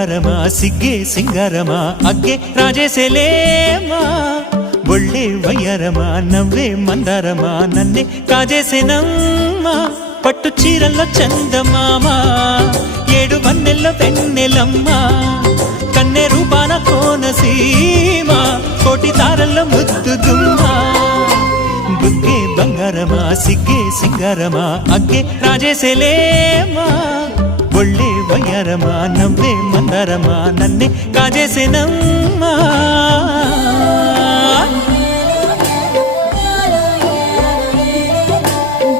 బంగారమా సిగ్గే సింగారమా అగ్గే రాజేసేలేమా ఒళ్ళే వయ్యారమా నవ్వే మందారమా నన్నే కాజేసేనమ్మా పట్టు చీరల్లో చందమామా ఏడు వన్నెల్లో వెన్నెలమ్మా కన్నె రూపాన కోనసీమ కోటి తారల్లో ముద్దుదుమ్మా బుగ్గే బంగారమా సిగ్గే సింగారమా అగ్గే రాజేసేలేమా ఒళ్ళే వయ్యారమా నవ్వే మందారమా నన్నే కాజేసేనమ్మా